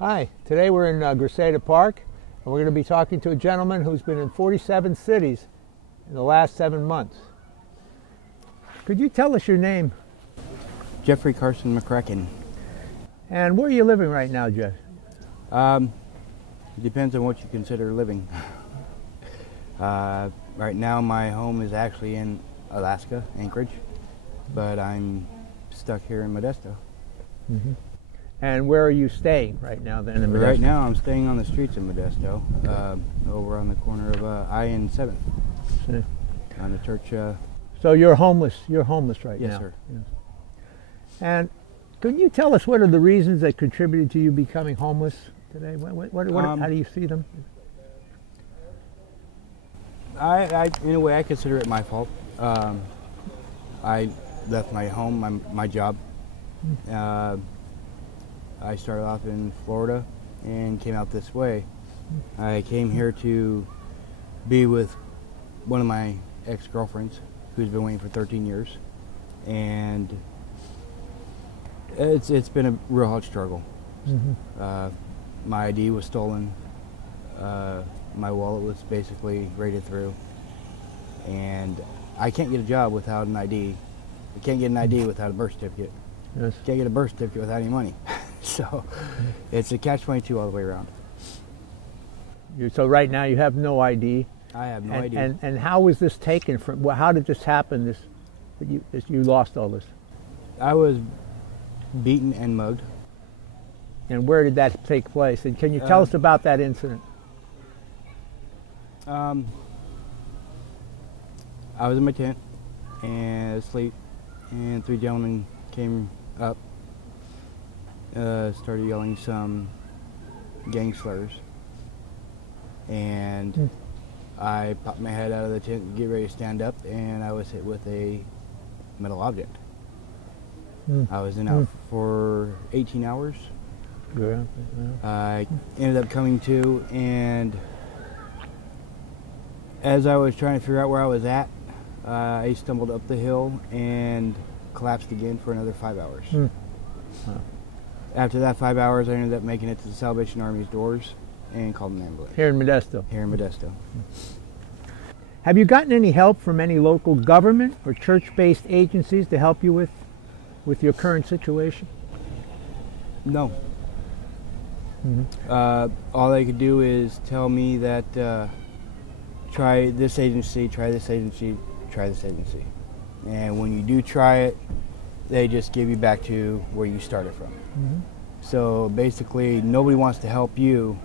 Hi, today we're in Graceada Park, and we're going to be talking to a gentleman who's been in 47 cities in the last 7 months. Could you tell us your name? Jeffrey Carson McCracken. And where are you living right now, Jeff? It depends on what you consider living. Right now my home is actually in Alaska, Anchorage, but I'm stuck here in Modesto. Mm-hmm. And where are you staying right now then in Modesto? Right now I'm staying on the streets in Modesto, over on the corner of I and 7th, on the church. So you're homeless right now? Yes, sir. Yes. And can you tell us what are the reasons that contributed to you becoming homeless today? How do you see them? In a way, I consider it my fault. I left my home, my job. I started off in Florida and came out this way. I came here to be with one of my ex-girlfriends who's been waiting for 13 years, and it's been a real hard struggle. Mm-hmm. My ID was stolen. My wallet was basically raided through, and I can't get a job without an ID. I can't get an ID without a birth certificate. Yes. Can't get a birth certificate without any money. So it's a catch-22 all the way around. So right now you have no ID. I have no ID. And how was this taken from? How did this happen? You lost all this. I was beaten and mugged. And where did that take place? And can you tell us about that incident? I was in my tent and asleep, and 3 gentlemen came up, started yelling some gang slurs, and I popped my head out of the tent to get ready to stand up, and I was hit with a metal object. I was in out for 18 hours. Yeah. I ended up coming to, and as I was trying to figure out where I was at, I stumbled up the hill and collapsed again for another 5 hours. After that 5 hours, I ended up making it to the Salvation Army's doors and called an ambulance. Here in Modesto? Here in Modesto. Have you gotten any help from any local government or church-based agencies to help you with your current situation? No. Mm-hmm. All they could do is tell me that try this agency, try this agency, try this agency. And when you do try it, they just give you back to where you started from. Mm-hmm. So basically, nobody wants to help you,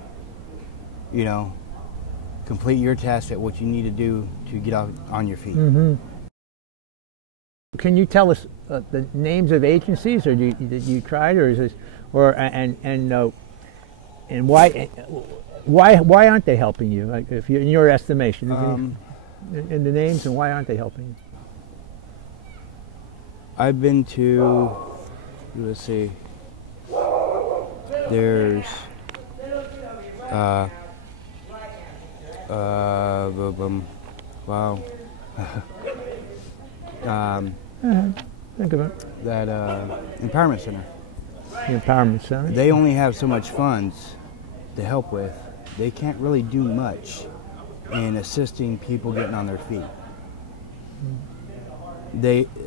complete your task at what you need to do to get out on your feet. Mm-hmm. Can you tell us the names of agencies, or did you try it, or is this, and why aren't they helping you? Like, if you, in your estimation, in the names, and why aren't they helping you? I've been to, let's see, there's wow. Think of it. That Empowerment Center. The Empowerment Center? They only have so much funds to help with. They can't really do much in assisting people getting on their feet.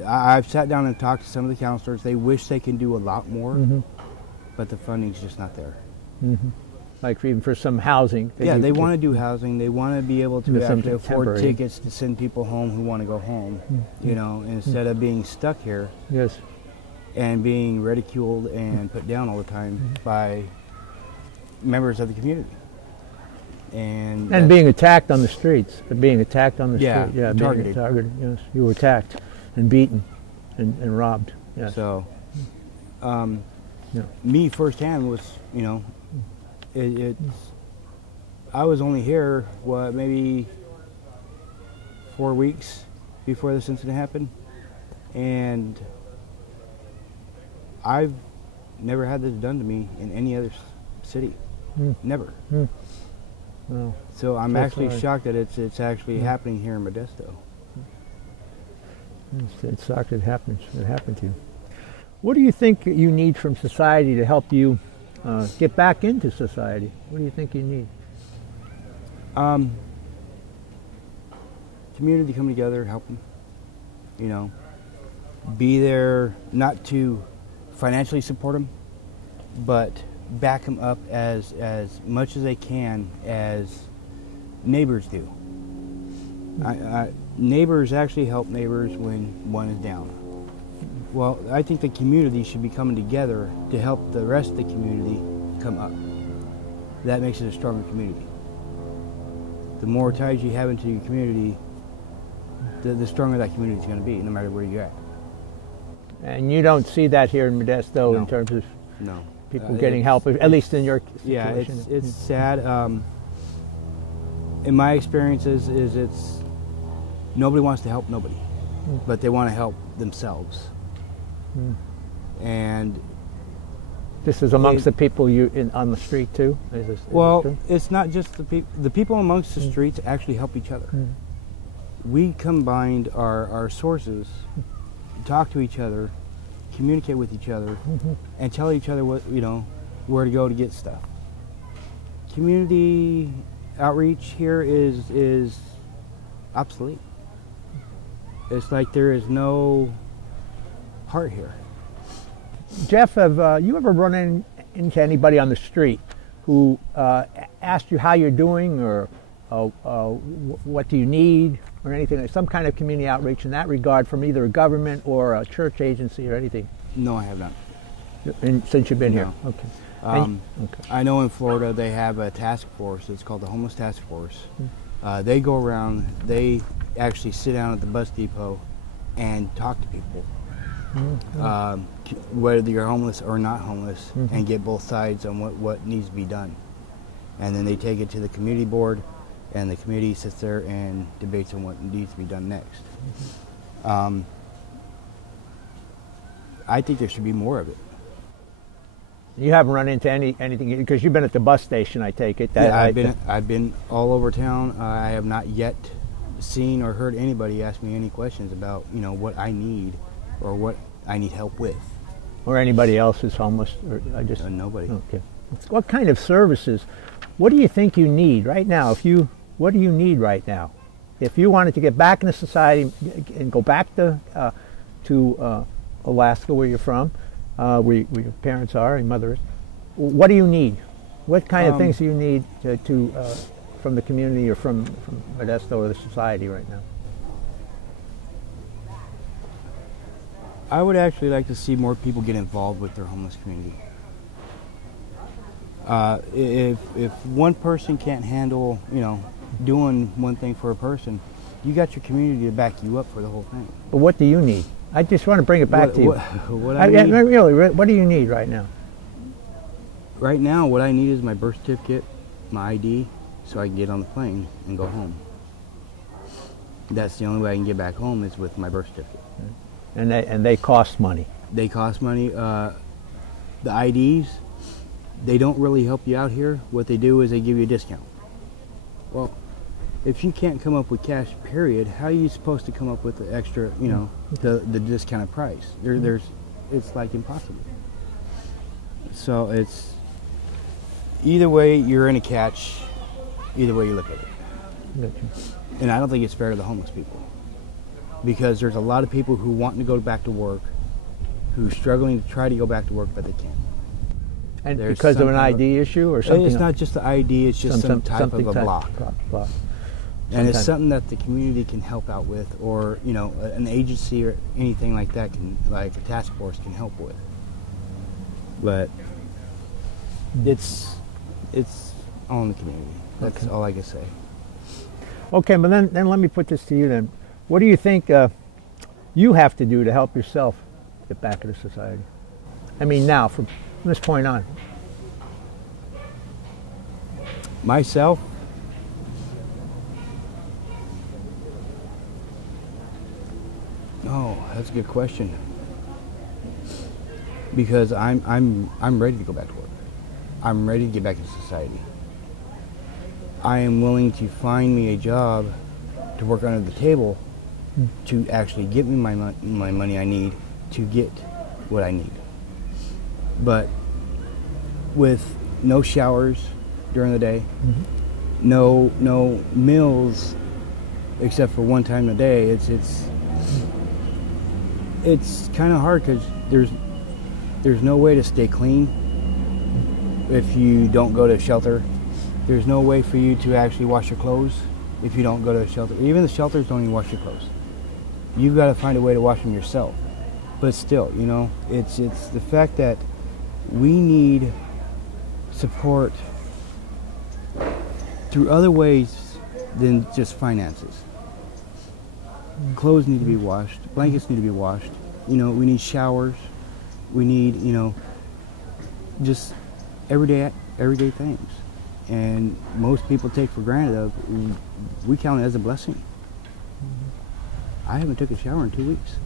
I've sat down and talked to some of the counselors. They wish they can do a lot more, but the funding's just not there. Mm-hmm. Like even for some housing. They want to do housing. They want to be able to actually afford temporary tickets to send people home who want to go home, instead of being stuck here. Yes. And being ridiculed and put down all the time by members of the community. And being attacked on the streets. Being attacked on the street. Yeah, targeted. Yes, you were attacked and beaten and robbed. Yes. So, me firsthand was, I was only here, maybe 4 weeks before this incident happened, and I've never had this done to me in any other city. Never. No. So I'm actually shocked that it's actually happening here in Modesto. It sucked. It happened to you. What do you think you need from society to help you get back into society? What do you think you need? Community come together, help them. You know, be there not to financially support them, but back them up as much as they can, as neighbors do. Neighbors actually help neighbors when one is down. Well, I think the community should be coming together to help the rest of the community come up. That makes it a stronger community. The more ties you have into your community, the stronger that community is going to be, no matter where you're at. And you don't see that here in Modesto No. in terms of No. people getting help, at least in your Yeah, situation? it's sad. In my experiences, it's nobody wants to help nobody, but they want to help themselves. And this is amongst the people on the street too? Is this true? It's not just the people. The people amongst the streets actually help each other. We combined our sources, talk to each other, communicate with each other, and tell each other where to go to get stuff. Community outreach here is obsolete. It's like there is no heart here. Jeff, have you ever run into anybody on the street who asked you how you're doing, or what do you need, or anything, like some kind of community outreach in that regard from either a government or a church agency or anything? No, I have not. Since you've been No. here? Okay. Okay. I know in Florida they have a task force. It's called the Homeless Task Force. They go around, they actually sit down at the bus depot and talk to people. Whether you're homeless or not homeless, and get both sides on what needs to be done. And then they take it to the community board, and the committee sits there and debates on what needs to be done next. I think there should be more of it. You haven't run into anything, because you've been at the bus station, I take it. Yeah, I've been all over town. I have not yet seen or heard anybody ask me any questions about what I need or what I need help with. Or anybody else is homeless? Or nobody. Okay. What kind of services? What do you think you need right now? What do you need right now? If you wanted to get back into society and go back to Alaska, where you're from, where your parents are and mother is, what do you need? What kind of things do you need from the community or from Modesto or the society right now? I would actually like to see more people get involved with their homeless community. If one person can't handle, doing one thing for a person, you got your community to back you up for the whole thing. But what do you need? I just want to bring it back to you. What I need? Really, what do you need right now? Right now, what I need is my birth certificate, my ID, so I can get on the plane and go home. That's the only way I can get back home is with my birth certificate. And they cost money. They cost money. The IDs, they don't really help you out here. What they do is they give you a discount. Well, if you can't come up with cash, period, how are you supposed to come up with the extra, the discounted price? It's like impossible. So it's either way you're in a catch. Either way you look at it. Gotcha. And I don't think it's fair to the homeless people, because there's a lot of people who want to go back to work, who's struggling to try to go back to work, but they can't. And because of an ID issue or something? It's not just the ID, it's just some type of a block. And it's something that the community can help out with, or an agency or anything like that, like a task force, can help with. But it's all in the community. That's all I can say. Okay, but then let me put this to you then. What do you think you have to do to help yourself get back into society? I mean, now, from this point on. Myself? Oh, that's a good question. Because I'm ready to go back to work. I'm ready to get back into society. I am willing to find me a job to work under the table to actually get me my money I need to get what I need. But with no showers during the day, Mm-hmm. no meals except for one time a day. It's kind of hard because there's no way to stay clean if you don't go to a shelter. There's no way for you to actually wash your clothes if you don't go to a shelter. Even the shelters don't even wash your clothes. You've got to find a way to wash them yourself. But still, you know, it's the fact that we need support through other ways than just finances. Clothes need to be washed, blankets need to be washed, you know, we need showers, we need, you know, just everyday things. And most people take for granted we count it as a blessing. I haven't took a shower in 2 weeks.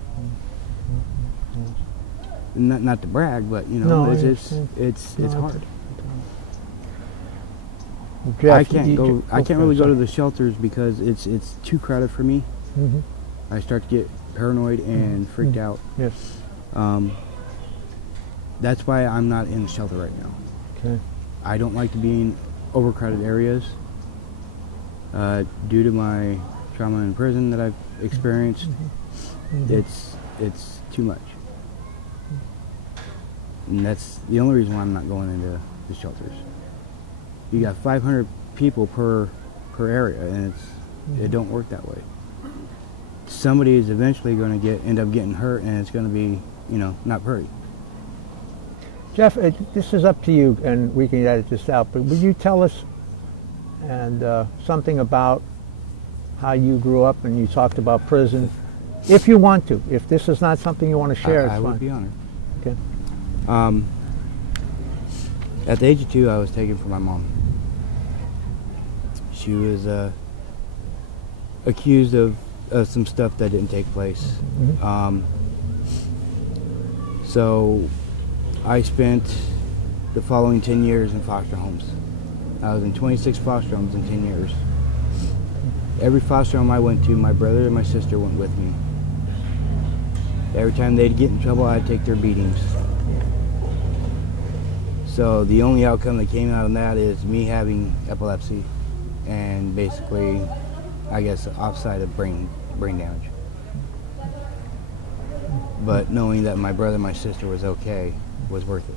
Not to brag, but you know, No, it's hard. Jeff, I can't really go to the shelters because it's too crowded for me. Mm-hmm. I start to get paranoid and freaked out. Yes. That's why I'm not in the shelter right now. Okay. I don't like to be in overcrowded areas due to my trauma in prison that I've experienced. Mm-hmm. It's too much. And that's the only reason why I'm not going into the shelters. You got 500 people per area, and it don't work that way. Somebody is eventually going to end up getting hurt, and it's going to be, you know, not pretty. Jeff, this is up to you, and we can edit this out, but would you tell us something about how you grew up, and you talked about prison, if you want to. If this is not something you want to share, I would be honored. Okay. At the age of 2, I was taken from my mom. She was accused of some stuff that didn't take place. Mm-hmm. So I spent the following 10 years in foster homes. I was in 26 foster homes in 10 years. Every foster home I went to, my brother and my sister went with me. Every time they'd get in trouble, I'd take their beatings. So the only outcome that came out of that is me having epilepsy and basically, I guess, offside of brain damage. But knowing that my brother and my sister was okay was worth it.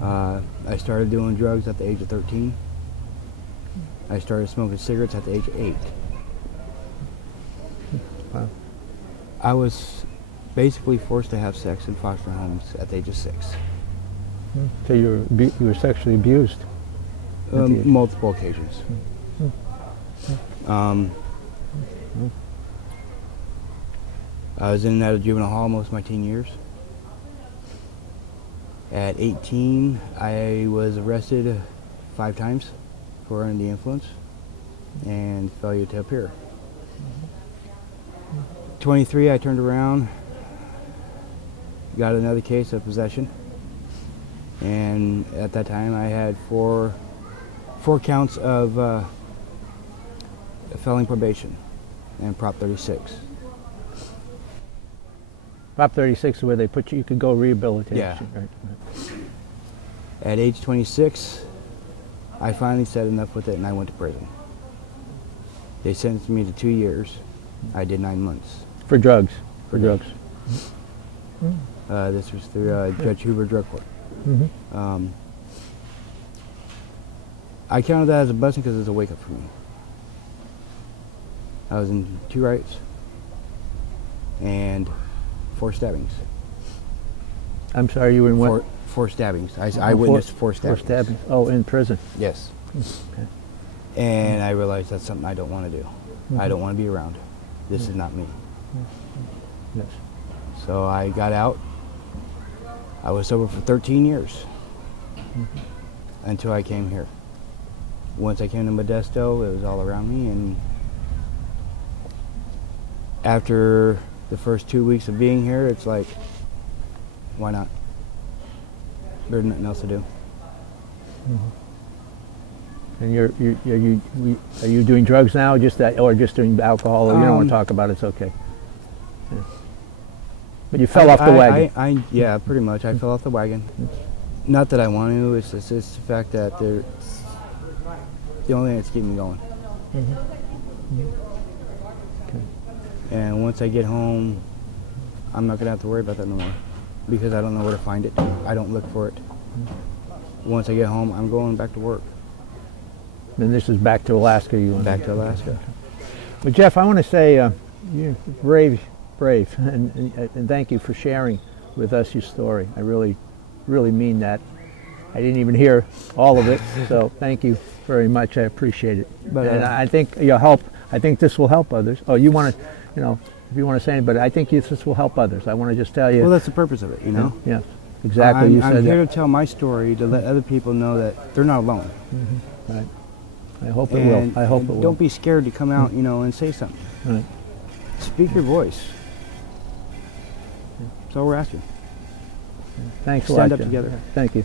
I started doing drugs at the age of 13. I started smoking cigarettes at the age of 8. Wow. I was basically forced to have sex in foster homes at the age of 6. So you were sexually abused? Multiple occasions. I was in and out of juvenile hall most of my teen years. At 18, I was arrested 5 times for under the influence and failure to appear. 23, I turned around, got another case of possession, and at that time I had four counts of failing probation and Prop 36. Prop 36 is where they put you could go rehabilitation. Yeah. Right. At age 26, I finally said enough with it and I went to prison. They sentenced me to 2 years. I did 9 months. For drugs? For drugs. This was through Judge Hoover Drug Court. Mm-hmm. I counted that as a blessing because it was a wake-up for me. I was in 2 riots and 4 stabbings. I'm sorry, you were in what? 4 stabbings. I witnessed 4 stabbings. 4 stabbings. Oh, in prison. Yes. Okay. And I realized that's something I don't want to do. I don't want to be around. This is not me. Yes. So I got out. I was sober for 13 years until I came here. Once I came to Modesto, it was all around me, and after the first 2 weeks of being here, it's like, why not? There's nothing else to do. And are you doing drugs now, or just doing alcohol, or you don't want to talk about it? It's okay. Yeah. But you fell off the wagon. Yeah, pretty much. I fell off the wagon. Not that I want to. It's just the fact that they're the only thing that's keeping me going. Okay. And once I get home, I'm not gonna have to worry about that no more, because I don't know where to find it. I don't look for it. Once I get home, I'm going back to work. And this is back to Alaska. You Back to Alaska. But Jeff, I want to say you're brave, and thank you for sharing with us your story. I really mean that. I didn't even hear all of it, so thank you very much. I appreciate it. But and I think your help. I think this will help others. Oh, you want to, if you want to say anything, but I think this will help others. I want to just tell you. Well, that's the purpose of it, you know. Yes, exactly. You said I'm here that. to tell my story to let other people know that they're not alone. Right. I hope it will. I hope it will. Don't be scared to come out, and say something. Right. Speak your voice. That's all we're asking. Thanks a lot. Stand up Jeff. together. Thank you.